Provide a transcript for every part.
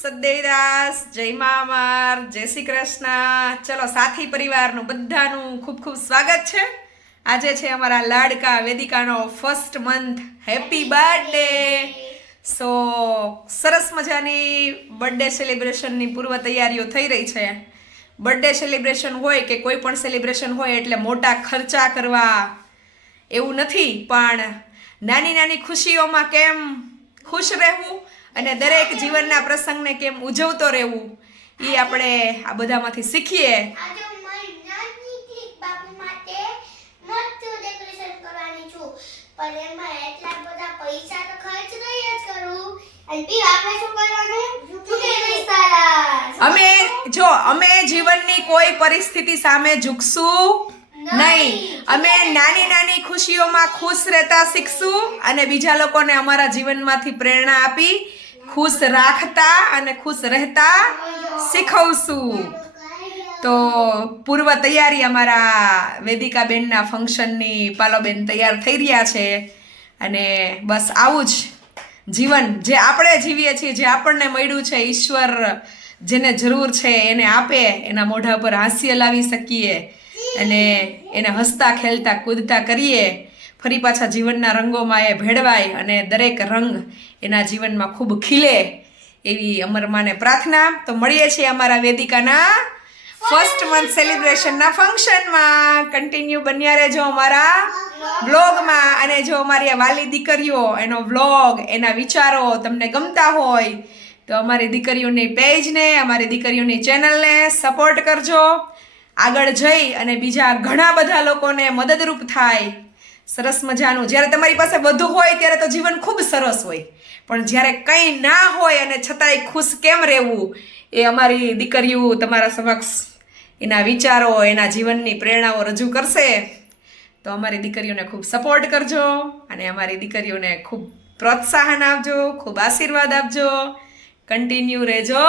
સદેવદાસ, જય મા અમર, જય શ્રી કૃષ્ણ. ચલો સાથી પરિવારનું બધાનું ખૂબ ખૂબ સ્વાગત છે. આજે છે અમારા લાડકા વેદિકાનો first month. Happy birthday. So સરસ મજાની બર્થડે સેલિબ્રેશનની પૂર્વ તૈયારીઓ થઈ રહી છે. બર્થડે સેલિબ્રેશન હોય કે કોઈ પણ સેલિબ્રેશન હોય એટલે મોટા ખર્ચા કરવા એવું નથી, પણ નાની નાની ખુશીઓમાં કેમ ખુશ રહેવું અને દરેક જીવનના પ્રસંગને કેમ ઉજવતો રહેવું એ આપણે આ બધામાંથી શીખીએ. અમે જીવનની કોઈ પરિસ્થિતિ સામે ઝૂકશું નહીં. અમે નાની નાની ખુશીઓમાં ખુશ રહેતા શીખશું અને બીજા લોકોને અમારા જીવનમાંથી પ્રેરણા આપી ખુશ રાખતા અને ખુશ રહેતા શીખવશું. તો પૂર્વ તૈયારી અમારા વેદિકાબેનના ફંક્શનની પાલોબેન તૈયાર થઈ રહ્યા છે અને બસ આવું જ જીવન જે આપણે જીવીએ છીએ, જે આપણને મળ્યું છે, ઈશ્વર જેને જરૂર છે એને આપે, એના મોઢા પર હાસ્ય લાવી શકીએ અને એને હસતા ખેલતા કૂદતા કરીએ. ફરી પાછા જીવનના રંગોમાં એ ભેળવાય અને દરેક રંગ એના જીવનમાં ખૂબ ખીલે એવી અમરમાને પ્રાર્થના. તો મળીએ છીએ અમારા વેદિકાના ફર્સ્ટ મંથ સેલિબ્રેશનના ફંક્શનમાં. કન્ટિન્યુ બન્યા રહેજો અમારા બ્લોગમાં. અને જો અમારી વાલી દીકરીઓ એનો બ્લોગ, એના વિચારો તમને ગમતા હોય તો અમારી દીકરીઓની પેજને, અમારી દીકરીઓની ચેનલને સપોર્ટ કરજો. આગળ જઈ અને બીજા ઘણા બધા લોકોને મદદરૂપ થાય. સરસ મજાનું, જ્યારે તમારી પાસે બધું હોય ત્યારે તો જીવન ખૂબ સરસ હોય, પણ જ્યારે કંઈ ના હોય અને છતાંય ખુશ કેમ રહેવું એ અમારી દીકરીઓ તમારા સમક્ષ એના વિચારો, એના જીવનની પ્રેરણાઓ રજૂ કરશે. તો અમારી દીકરીઓને ખૂબ સપોર્ટ કરજો અને અમારી દીકરીઓને ખૂબ પ્રોત્સાહન આપજો, ખૂબ આશીર્વાદ આપજો. કન્ટિન્યુ રહેજો.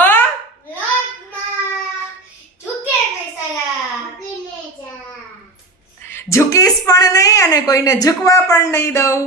ઝૂકીશ પણ નહીં અને કોઈને ઝૂકવા પણ નહીં દઉં.